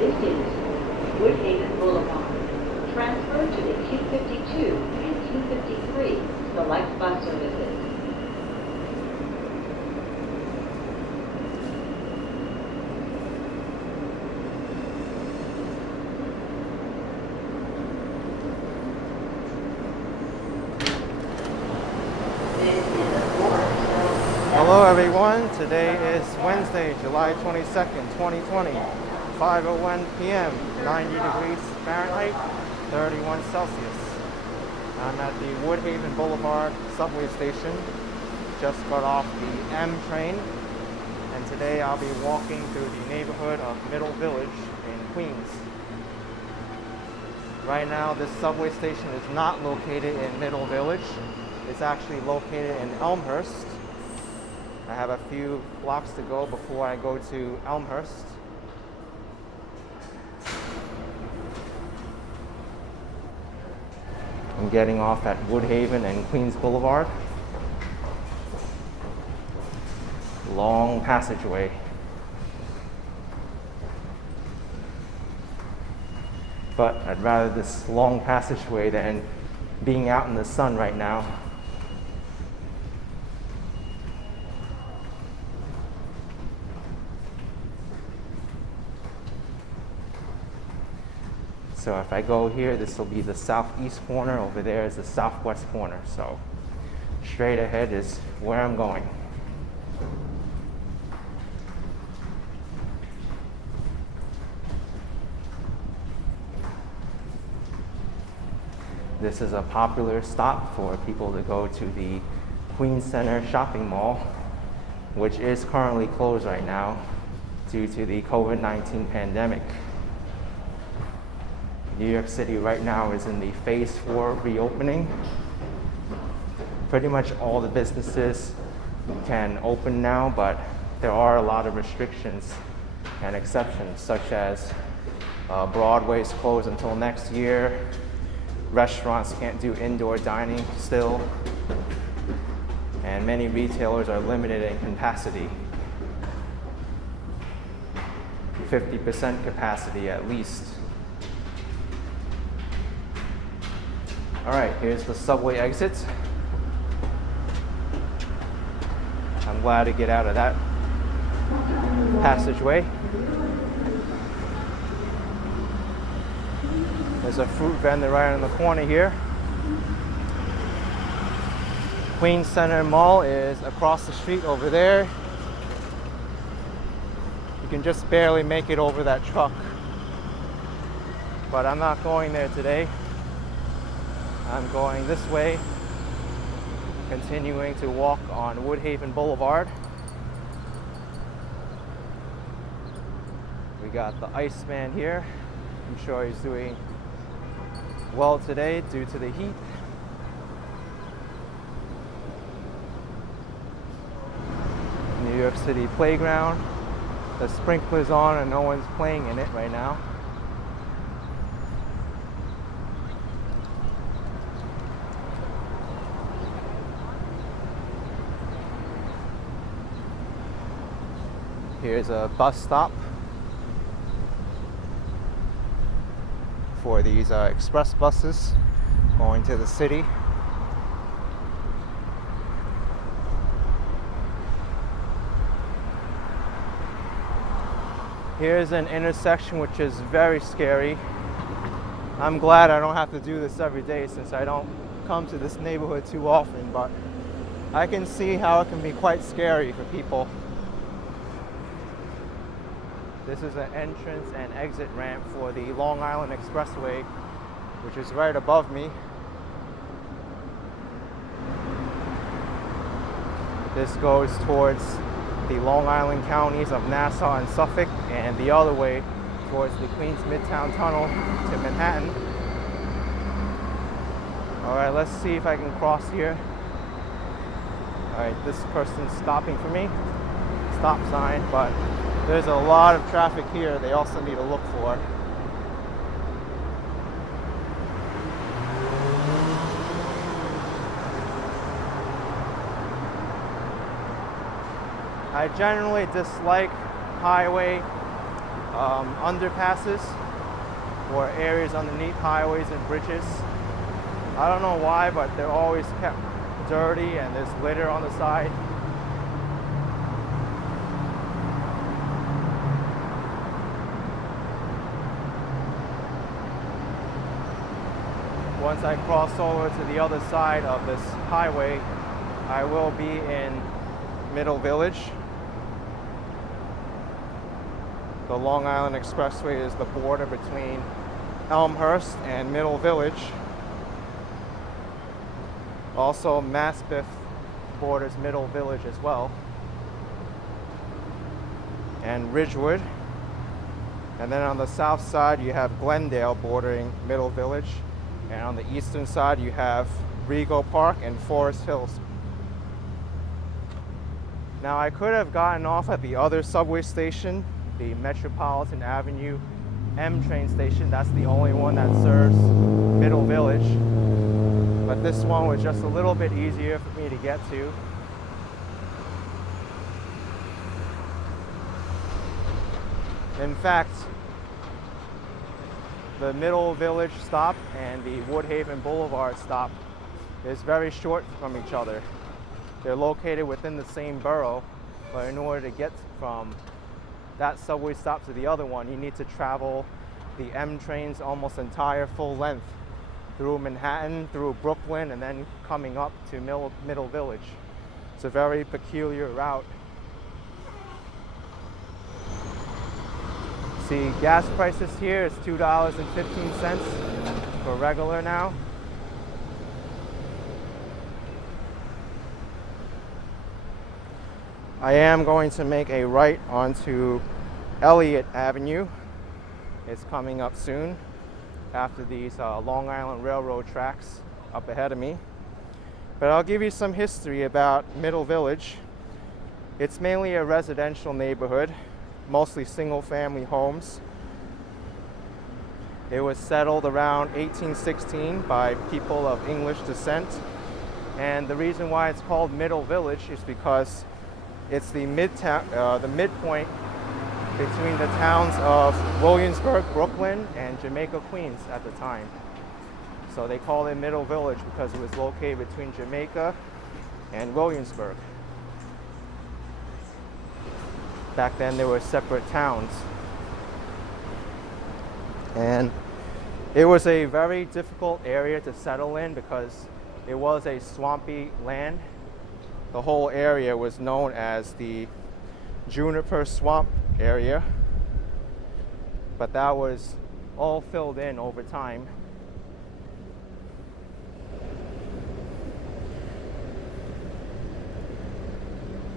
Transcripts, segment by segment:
This is Woodhaven Boulevard. Transfer to the 252 and 253 select bus services. Hello everyone, today is Wednesday, July 22nd, 2020, 5:01 p.m., 90 degrees Fahrenheit, 31 Celsius. I'm at the Woodhaven Boulevard subway station, just got off the M train, and today I'll be walking through the neighborhood of Middle Village in Queens. Right now this subway station is not located in Middle Village, it's actually located in Elmhurst. I have a few blocks to go before I go to Elmhurst. I'm getting off at Woodhaven and Queens Boulevard. Long passageway. But I'd rather this long passageway than being out in the sun right now. So if I go here, this will be the southeast corner. Over there is the southwest corner. So straight ahead is where I'm going. This is a popular stop for people to go to the Queens Center shopping mall, which is currently closed right now due to the COVID-19 pandemic. New York City right now is in the phase 4 reopening. Pretty much all the businesses can open now, but there are a lot of restrictions and exceptions, such as Broadway is closed until next year. Restaurants can't do indoor dining still, and many retailers are limited in capacity. 50% capacity at least. All right, here's the subway exit. I'm glad to get out of that passageway. There's a fruit vendor right in the corner here. Queens Center Mall is across the street over there. You can just barely make it over that truck. But I'm not going there today. I'm going this way, continuing to walk on Woodhaven Boulevard. We got the Iceman here. I'm sure he's doing well today due to the heat. New York City playground. The sprinkler's on and no one's playing in it right now. Here's a bus stop for these express buses going to the city. Here's an intersection which is very scary. I'm glad I don't have to do this every day since I don't come to this neighborhood too often, but I can see how it can be quite scary for people. This is an entrance and exit ramp for the Long Island Expressway, which is right above me. This goes towards the Long Island counties of Nassau and Suffolk, and the other way towards the Queens Midtown Tunnel to Manhattan. All right, let's see if I can cross here. All right, this person's stopping for me. Stop sign, but there's a lot of traffic here they also need to look for. I generally dislike highway underpasses or areas underneath highways and bridges. I don't know why, but they're always kept dirty and there's litter on the side. Once I cross over to the other side of this highway, I will be in Middle Village. The Long Island Expressway is the border between Elmhurst and Middle Village. Also, Maspeth borders Middle Village as well. And Ridgewood. And then on the south side, you have Glendale bordering Middle Village. And on the eastern side, you have Rego Park and Forest Hills. Now, I could have gotten off at the other subway station, the Metropolitan Avenue M train station. That's the only one that serves Middle Village. But this one was just a little bit easier for me to get to. In fact, the Middle Village stop and the Woodhaven Boulevard stop is very short from each other. They're located within the same borough, but in order to get from that subway stop to the other one, you need to travel the M train's almost entire full length through Manhattan, through Brooklyn, and then coming up to Middle Village. It's a very peculiar route. See, gas prices here is $2.15 for regular now. I am going to make a right onto Eliot Avenue. It's coming up soon after these Long Island Railroad tracks up ahead of me. But I'll give you some history about Middle Village. It's mainly a residential neighborhood, mostly single-family homes. It was settled around 1816 by people of English descent. And the reason why it's called Middle Village is because it's the midpoint between the towns of Williamsburg, Brooklyn, and Jamaica, Queens at the time. So they called it Middle Village because it was located between Jamaica and Williamsburg. Back then they were separate towns. And it was a very difficult area to settle in because it was a swampy land. The whole area was known as the Juniper swamp area, but that was all filled in over time.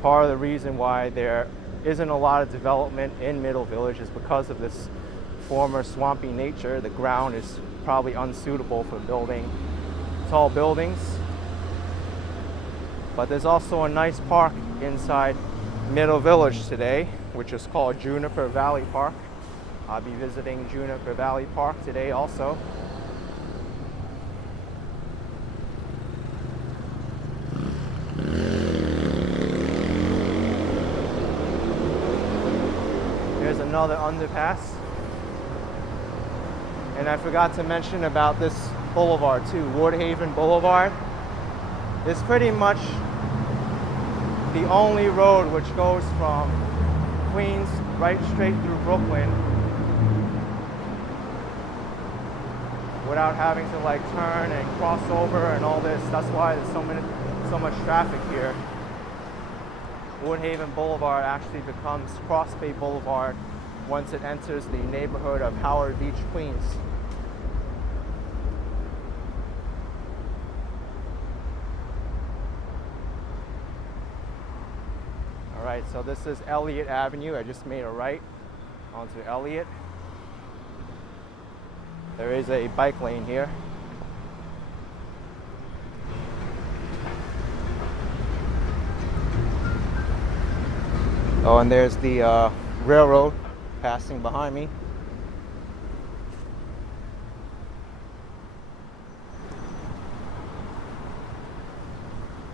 Part of the reason why there isn't a lot of development in Middle Village is because of this former swampy nature. The ground is probably unsuitable for building tall buildings. But there's also a nice park inside Middle Village today, which is called Juniper Valley Park. I'll be visiting Juniper Valley Park today also. Here's another underpass. And I forgot to mention about this boulevard too, Woodhaven Boulevard. It's pretty much the only road which goes from Queens right straight through Brooklyn without having to like turn and cross over and all this. That's why there's so much traffic here. Woodhaven Boulevard actually becomes Cross Bay Boulevard once it enters the neighborhood of Howard Beach, Queens. Alright, so this is Eliot Avenue. I just made a right onto Eliot. There is a bike lane here. Oh, and there's the railroad passing behind me.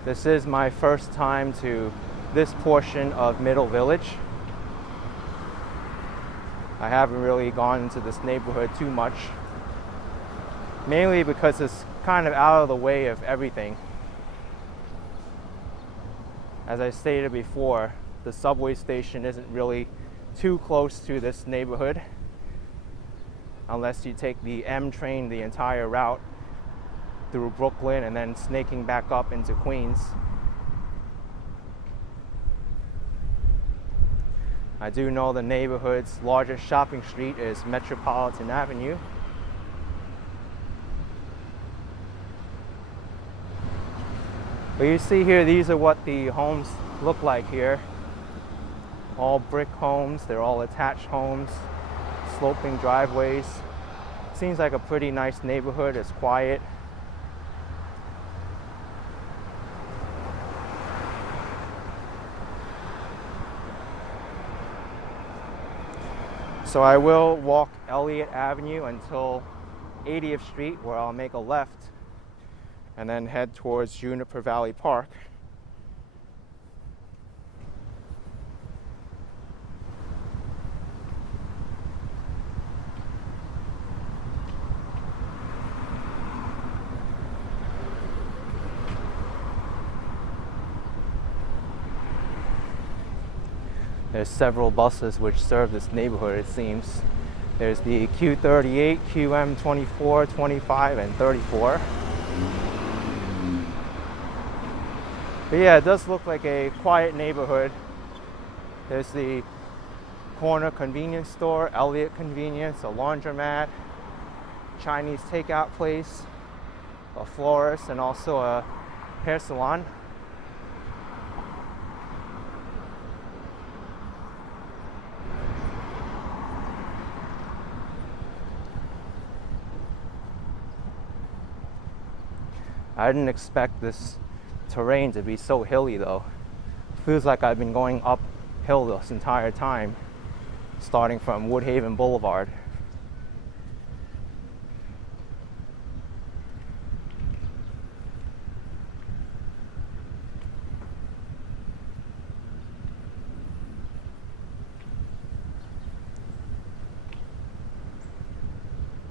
This is my first time to this portion of Middle Village. I haven't really gone into this neighborhood too much, mainly because it's kind of out of the way of everything. As I stated before, the subway station isn't really too close to this neighborhood unless you take the M train the entire route through Brooklyn and then snaking back up into Queens. I do know the neighborhood's largest shopping street is Metropolitan Avenue. But you see here, these are what the homes look like here. All brick homes, they're all attached homes, sloping driveways. Seems like a pretty nice neighborhood, it's quiet. So I will walk Eliot Avenue until 80th Street, where I'll make a left and then head towards Juniper Valley Park. There's several buses which serve this neighborhood, it seems. There's the Q38, QM24, 25, and 34. But yeah, it does look like a quiet neighborhood. There's the corner convenience store, Eliot Convenience, a laundromat, Chinese takeout place, a florist, and also a hair salon. I didn't expect this terrain to be so hilly though. Feels like I've been going uphill this entire time, starting from Woodhaven Boulevard.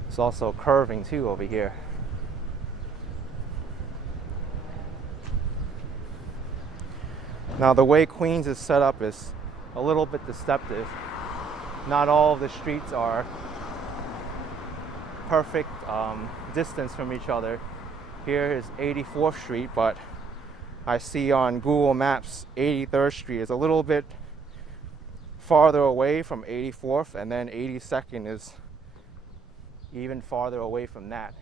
It's also curving too over here. Now the way Queens is set up is a little bit deceptive. Not all of the streets are perfect distance from each other. Here is 84th Street, but I see on Google Maps 83rd Street is a little bit farther away from 84th, and then 82nd is even farther away from that.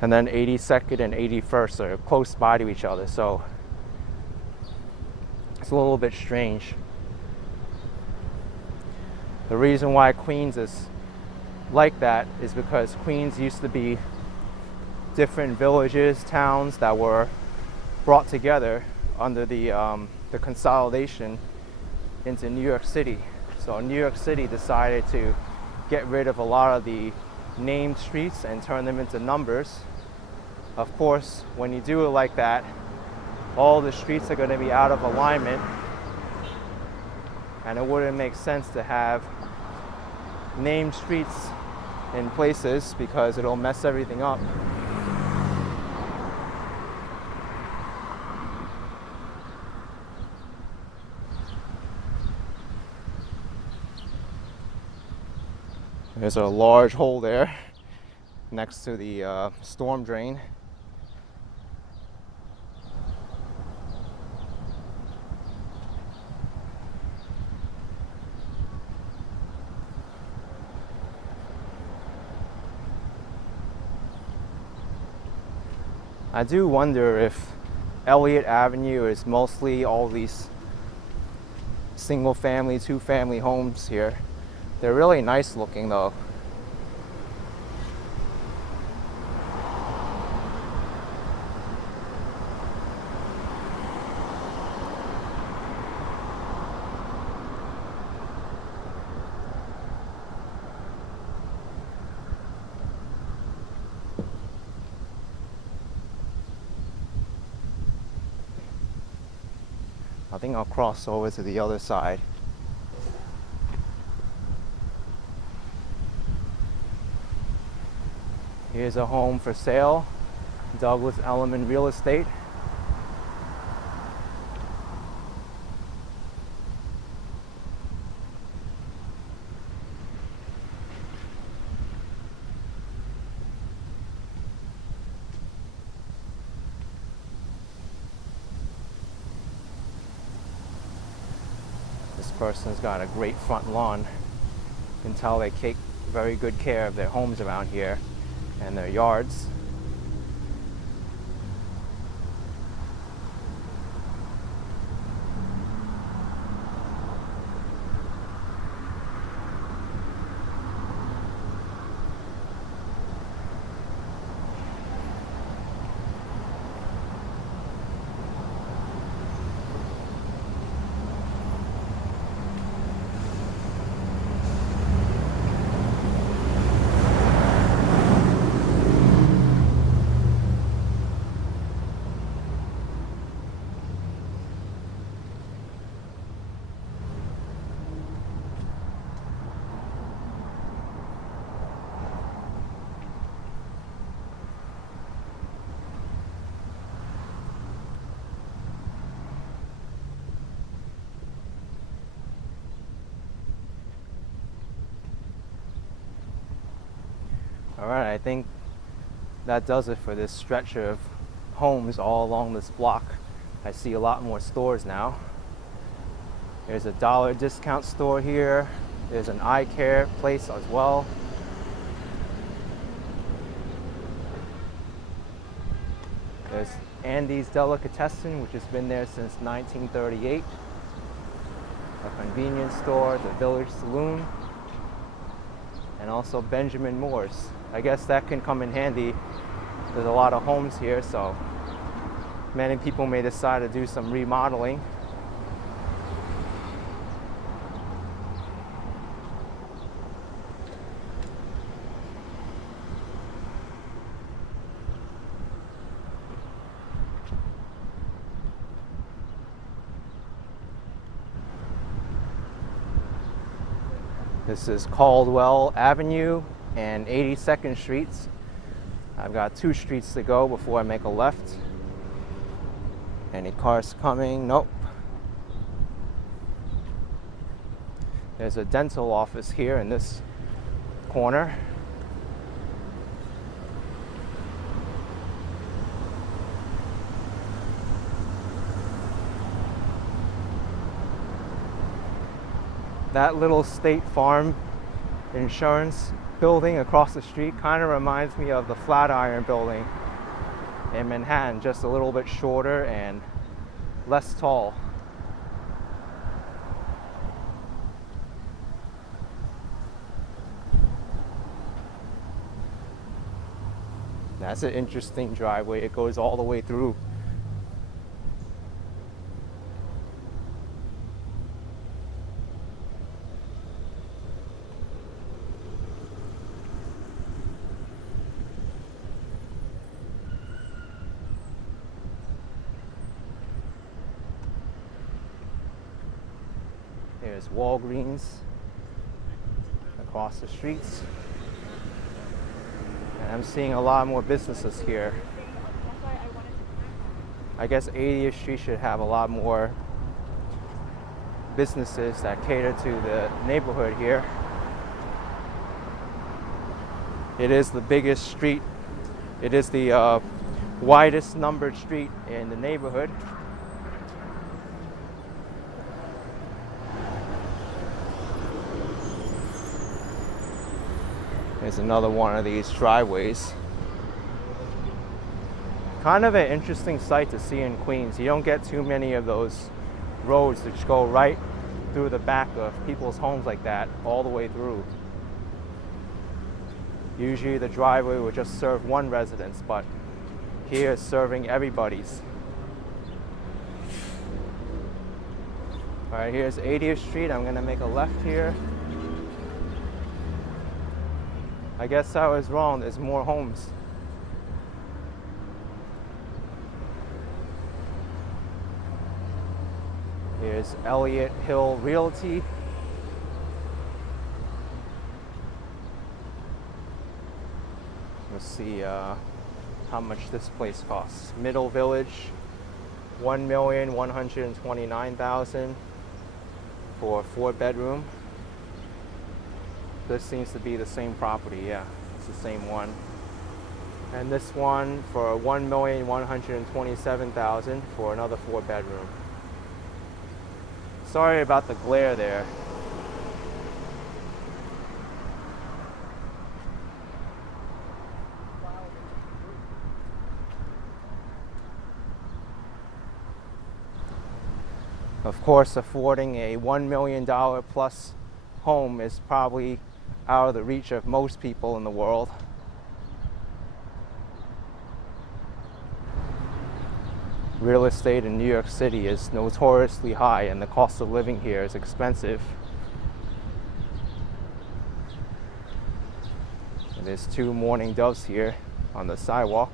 And then 82nd and 81st are close by to each other, so it's a little bit strange. The reason why Queens is like that is because Queens used to be different villages, towns that were brought together under the consolidation into New York City. So New York City decided to get rid of a lot of the named streets and turn them into numbers. Of course, when you do it like that, all the streets are going to be out of alignment, and it wouldn't make sense to have named streets in places because it'll mess everything up. There's a large hole there next to the storm drain. I do wonder if Eliot Avenue is mostly all these single family, two family homes here. They're really nice looking though. I think I'll cross over to the other side. Here's a home for sale, Douglas Elliman Real Estate. This person's got a great front lawn. You can tell they take very good care of their homes around here and their yards. All right, I think that does it for this stretch of homes all along this block. I see a lot more stores now. There's a dollar discount store here. There's an eye care place as well. There's Andy's Delicatessen, which has been there since 1938. A convenience store, the Village Saloon, and also Benjamin Moore's. I guess that can come in handy. There's a lot of homes here, so many people may decide to do some remodeling. This is Caldwell Avenue and 82nd Streets. I've got 2 streets to go before I make a left. Any cars coming? Nope. There's a dental office here in this corner. That little State Farm insurance building across the street kind of reminds me of the Flatiron building in Manhattan, just a little bit shorter and less tall. That's an interesting driveway. It goes all the way through. There's Walgreens across the streets. And I'm seeing a lot more businesses here. I guess 80th Street should have a lot more businesses that cater to the neighborhood here. It is the biggest street. It is the widest numbered street in the neighborhood. There's another one of these driveways. Kind of an interesting sight to see in Queens. You don't get too many of those roads that go right through the back of people's homes like that, all the way through. Usually the driveway would just serve one residence, but here it's serving everybody's. All right, here's 80th Street. I'm gonna make a left here. I guess I was wrong, there's more homes. Here's Elliott Hill Realty. Let's see how much this place costs. Middle Village, $1,129,000 for a 4-bedroom. This seems to be the same property. Yeah, it's the same one. And this one for $1,127,000 for another 4-bedroom. Sorry about the glare there. Of course, affording a $1 million plus home is probably out of the reach of most people in the world. Real estate in New York City is notoriously high, and the cost of living here is expensive. And there's 2 mourning doves here on the sidewalk.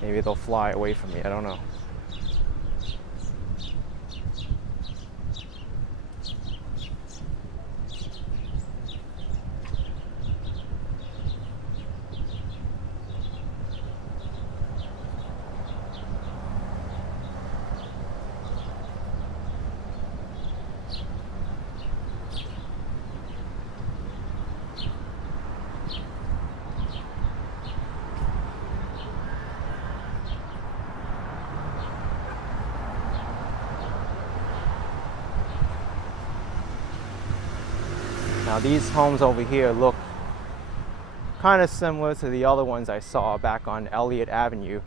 Maybe they'll fly away from me, I don't know. Now these homes over here look kind of similar to the other ones I saw back on Eliot Avenue.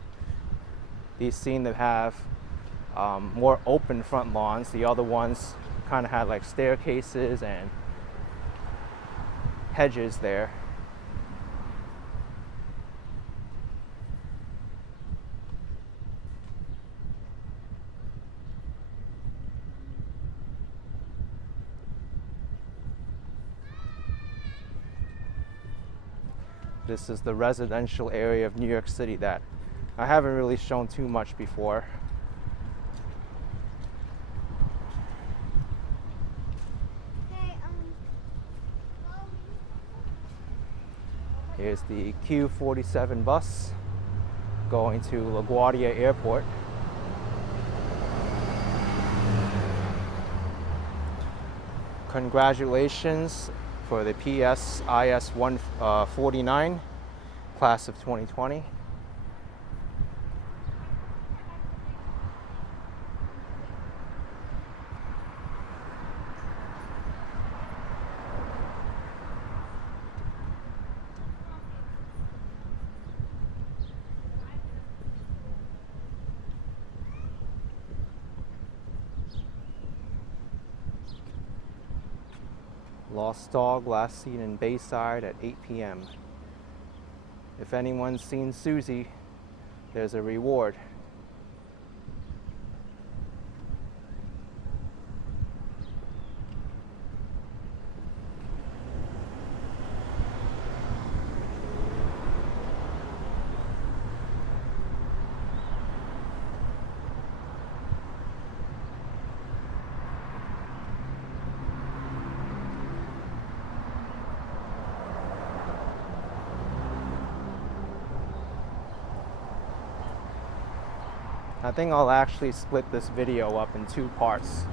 These seem to have more open front lawns. The other ones kind of had like staircases and hedges there. This is the residential area of New York City that I haven't really shown too much before. Here's the Q47 bus going to LaGuardia Airport. Congratulations for the PSIS 149 class of 2020. Lost dog last seen in Bayside at 8 p.m. If anyone's seen Susie, there's a reward. I think I'll actually split this video up in 2 parts.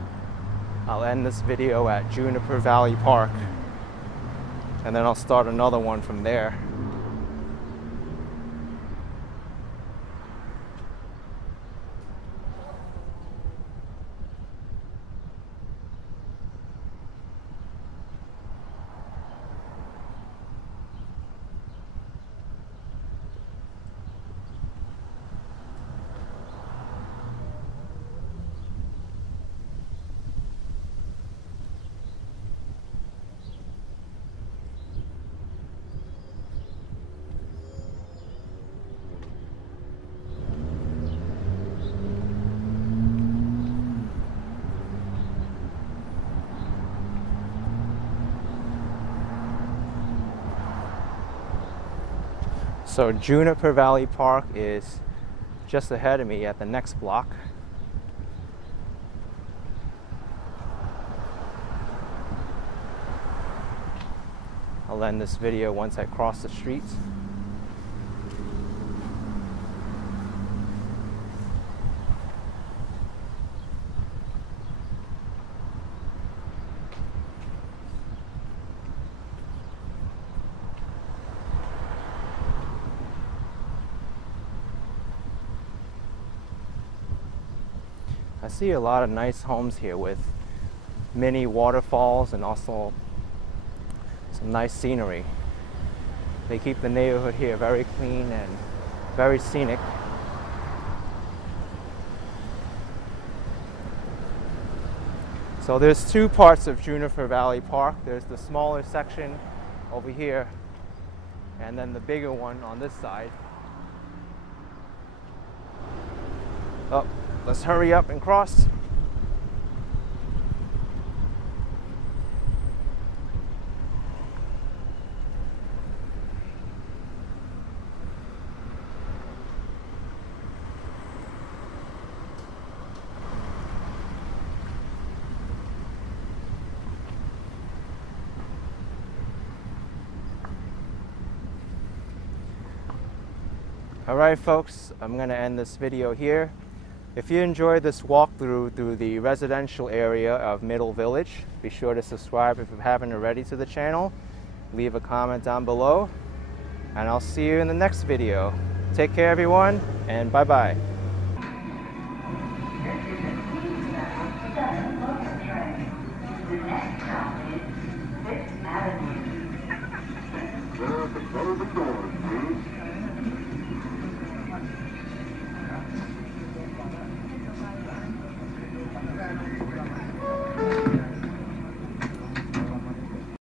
I'll end this video at Juniper Valley Park, and then I'll start another one from there. So Juniper Valley Park is just ahead of me at the next block. I'll end this video once I cross the street. I see a lot of nice homes here with mini waterfalls and also some nice scenery. They keep the neighborhood here very clean and very scenic. So there's two parts of Juniper Valley Park. There's the smaller section over here and then the bigger one on this side. Oh, let's hurry up and cross. Alright folks, I'm going to end this video here. If you enjoyed this walkthrough through the residential area of Middle Village, be sure to subscribe if you haven't already to the channel. Leave a comment down below, and I'll see you in the next video. Take care everyone, and bye-bye. The next stop is ⁴ Avenue. There are the doors.